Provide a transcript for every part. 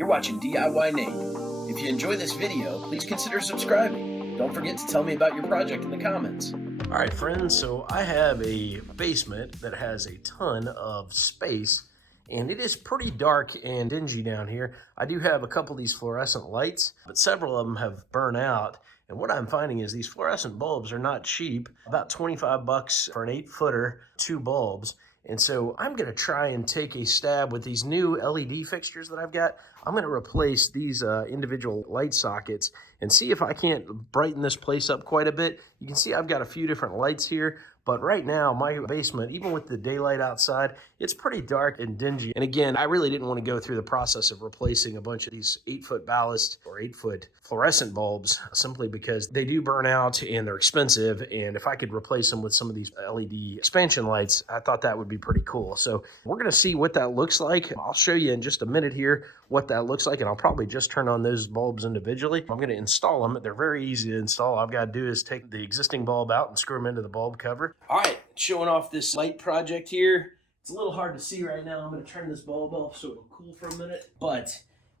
You're watching DIYNate. If you enjoy this video, please consider subscribing. Don't forget to tell me about your project in the comments. All right, friends, so I have a basement that has a ton of space, and it is pretty dark and dingy down here. I do have a couple of these fluorescent lights, but several of them have burned out. And what I'm finding is these fluorescent bulbs are not cheap, about 25 bucks for an 8-footer, 2 bulbs. And so I'm gonna try and take a stab with these new LED fixtures that I've got. I'm gonna replace these individual light sockets and see if I can't brighten this place up quite a bit. You can see I've got a few different lights here, but right now my basement, even with the daylight outside, it's pretty dark and dingy. And again, I really didn't want to go through the process of replacing a bunch of these 8-foot ballast or 8-foot fluorescent bulbs simply because they do burn out and they're expensive. And if I could replace them with some of these LED expansion lights, I thought that would be pretty cool. So we're going to see what that looks like. I'll show you in just a minute here what that looks like, and I'll probably just turn on those bulbs individually. I'm going to install them. They're very easy to install. All I've got to do is take the existing bulb out and screw them into the bulb cover. All right, showing off this light project here. It's a little hard to see right now. I'm going to turn this bulb off so it'll cool for a minute, but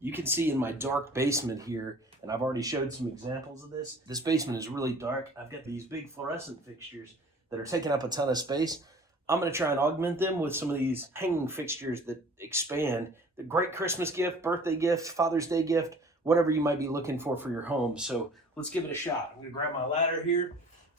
you can see in my dark basement here, and I've already showed some examples of this. This basement is really dark. I've got these big fluorescent fixtures that are taking up a ton of space. I'm going to try and augment them with some of these hanging fixtures that expand. The great Christmas gift, birthday gift, Father's Day gift, whatever you might be looking for your home. So let's give it a shot. I'm going to grab my ladder here.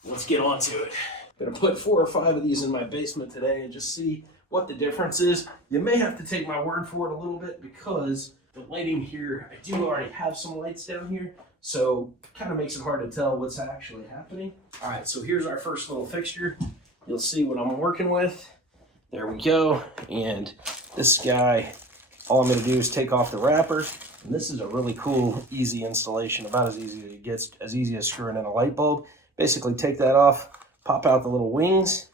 Let's get on to it. I'm going to put 4 or 5 of these in my basement today and just see what the difference is. You may have to take my word for it a little bit because the lighting here, I do already have some lights down here, so it kind of makes it hard to tell what's actually happening. All right, so here's our first little fixture. You'll see what I'm working with. There we go. And this guy, all I'm going to do is take off the wrapper. And this is a really cool, easy installation, about as easy as it gets, as easy as screwing in a light bulb. Basically take that off, pop out the little wings,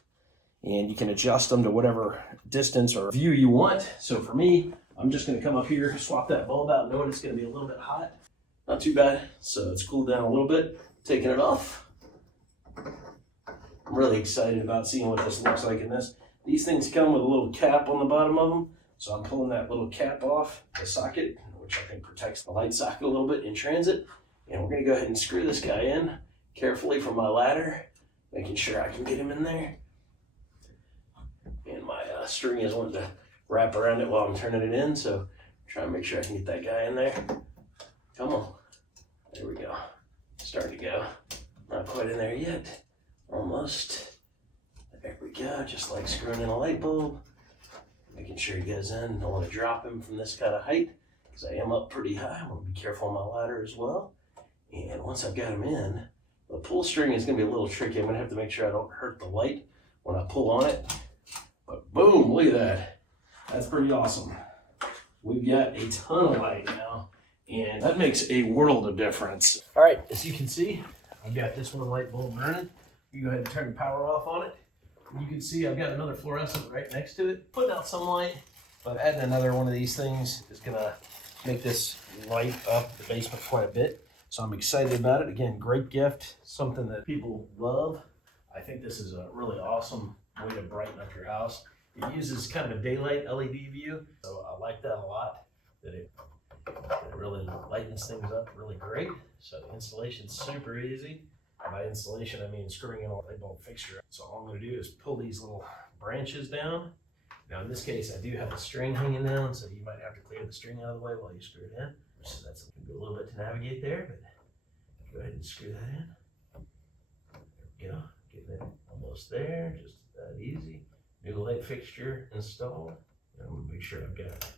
and you can adjust them to whatever distance or view you want. So for me, I'm just going to come up here, swap that bulb out, knowing it's going to be a little bit hot. Not too bad. So it's cooled down a little bit. Taking it off. I'm really excited about seeing what this looks like in this. These things come with a little cap on the bottom of them. So I'm pulling that little cap off the socket, which I think protects the light socket a little bit in transit. And we're going to go ahead and screw this guy in carefully from my ladder, making sure I can get him in there. And my string is wanting to wrap around it while I'm turning it in, so try and make sure I can get that guy in there. Come on. There we go. Starting to go. Not quite in there yet. Almost. There we go. Just like screwing in a light bulb. Making sure he goes in. Don't want to drop him from this kind of height because I am up pretty high. I want to be careful on my ladder as well. And once I've got him in, the pull string is going to be a little tricky. I'm going to have to make sure I don't hurt the light when I pull on it. But boom, look at that. That's pretty awesome. We've got a ton of light now, and that makes a world of difference. All right, as you can see, I've got this one light bulb burning. You go ahead and turn the power off on it. You can see I've got another fluorescent right next to it, putting out some light, but adding another one of these things is gonna make this light up the basement quite a bit. So I'm excited about it. Again, great gift, something that people love. I think this is a really awesome way to brighten up your house. It uses kind of a daylight LED view, so I like that a lot, that it really lightens things up really great. So the installation's super easy. By installation, I mean screwing in a light bulb fixture. So all I'm going to do is pull these little branches down. Now in this case, I do have a string hanging down, so you might have to clear the string out of the way while you screw it in. So that's a little bit to navigate there, but go ahead and screw that in. There we go. Getting it almost there, just that easy. New light fixture installed. I'm going to make sure I've got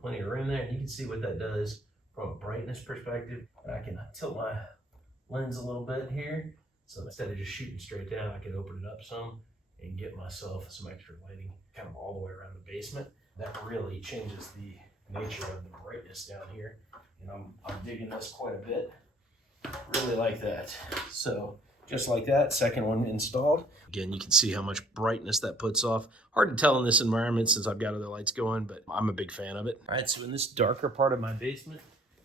plenty of room there. You can see what that does from a brightness perspective. I can tilt my lens a little bit here, so instead of just shooting straight down, I can open it up some and get myself some extra lighting kind of all the way around the basement. That really changes the nature of the brightness down here, and I'm digging this quite a bit. Really like that. So just like that, second one installed. Again, you can see how much brightness that puts off. Hard to tell in this environment since I've got other lights going, but I'm a big fan of it. All right, so in this darker part of my basement,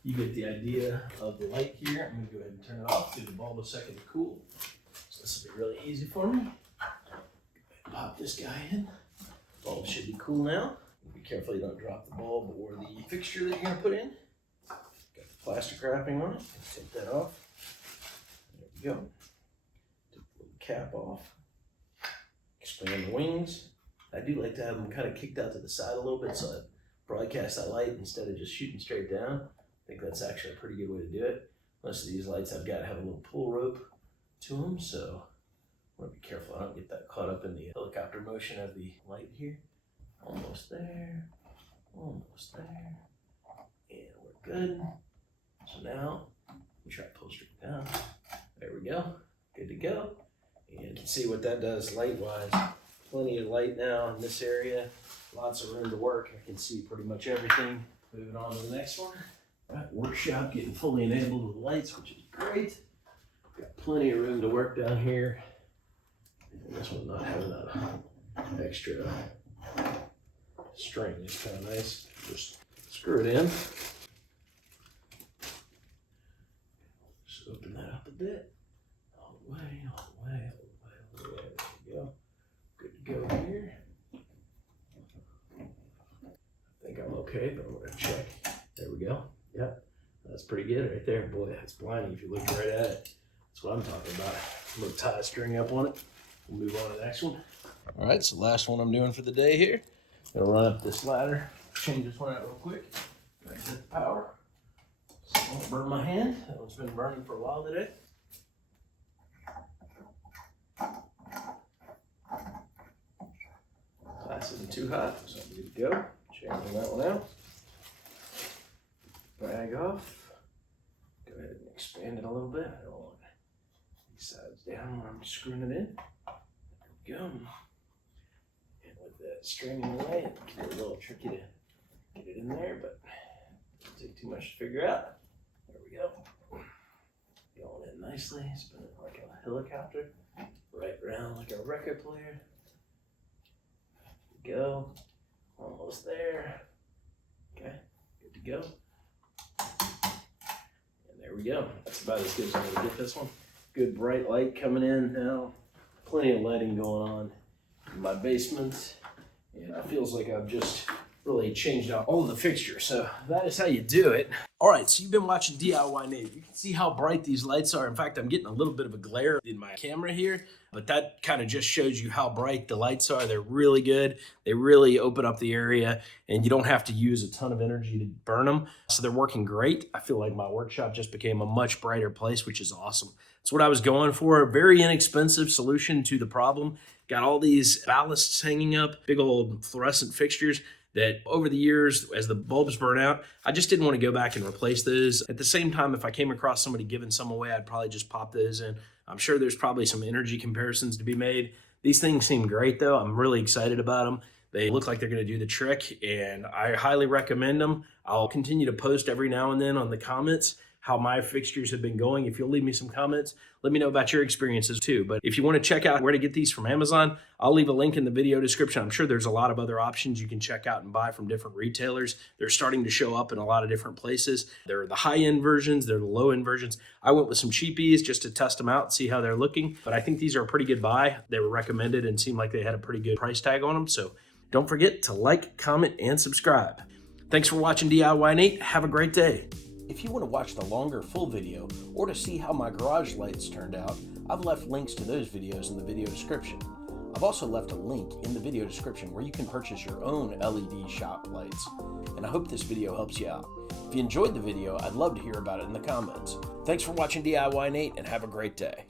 you get the idea of the light here. I'm going to go ahead and turn it off, give the bulb a second to cool. So this will be really easy for me. Pop this guy in. Bulb should be cool now. Be careful you don't drop the bulb or the fixture that you're going to put in. plastic wrapping on it. Take that off. There we go. Take the little cap off. Expand the wings. I do like to have them kind of kicked out to the side a little bit so I broadcast that light instead of just shooting straight down. I think that's actually a pretty good way to do it. Most of these lights I've got to have a little pull rope to them, so I want to be careful I don't get that caught up in the helicopter motion of the light here. Almost there, almost there, and we're good. So now we try to pull straight down. There we go, good to go. And you can see what that does light-wise. Plenty of light now in this area. Lots of room to work. I can see pretty much everything. Moving on to the next one. All right, workshop getting fully enabled with lights, which is great. Got plenty of room to work down here. And this one not having that extra string is kind of nice. Just screw it in. Just open that up a bit. All the way, all the way, all the way, all the way. There we go. Good to go here. I think I'm okay, but I'm going to check. There we go. Yep, that's pretty good right there. Boy, that's blinding if you look right at it. That's what I'm talking about. I'm going to tie a string up on it. We'll move on to the next one. All right, so last one I'm doing for the day here. I'm going to run up this ladder. Change this one out real quick. Get the power. So I won't burn my hand. That one's been burning for a while today. Glass isn't too hot, so I'm good to go. Changing that one out. Bag off. Go ahead and expand it a little bit. I don't want these sides down when I'm screwing it in. There we go. And with that string in the way, it can be a little tricky to get it in there, but it doesn't take too much to figure out. There we go. Going in nicely. Spin it like a helicopter. Right around like a record player. There we go. Almost there. Okay, good to go. And there we go. That's about as good as I'm going to get this one. Good bright light coming in now. Plenty of lighting going on in my basement. And it feels like I've just really changed out all of the fixtures. So that is how you do it. All right, so you've been watching DIYNate. You can see how bright these lights are. In fact, I'm getting a little bit of a glare in my camera here, but that kind of just shows you how bright the lights are. They're really good. They really open up the area, and you don't have to use a ton of energy to burn them. So they're working great. I feel like my workshop just became a much brighter place, which is awesome. That's what I was going for. A very inexpensive solution to the problem. Got all these ballasts hanging up, big old fluorescent fixtures that over the years, as the bulbs burn out, I just didn't want to go back and replace those. At the same time, if I came across somebody giving some away, I'd probably just pop those in. I'm sure there's probably some energy comparisons to be made. These things seem great though. I'm really excited about them. They look like they're going to do the trick, and I highly recommend them. I'll continue to post every now and then on the comments how my fixtures have been going. If you'll leave me some comments, let me know about your experiences too. But if you want to check out where to get these from Amazon, I'll leave a link in the video description. I'm sure there's a lot of other options you can check out and buy from different retailers. They're starting to show up in a lot of different places. They're the high-end versions, they're the low-end versions. I went with some cheapies just to test them out and see how they're looking, but I think these are a pretty good buy. They were recommended and seemed like they had a pretty good price tag on them. So don't forget to like, comment, and subscribe. Thanks for watching DIYNate. Have a great day. If you want to watch the longer full video or to see how my garage lights turned out, I've left links to those videos in the video description. I've also left a link in the video description where you can purchase your own LED shop lights. And I hope this video helps you out. If you enjoyed the video, I'd love to hear about it in the comments. Thanks for watching DIYNate and have a great day.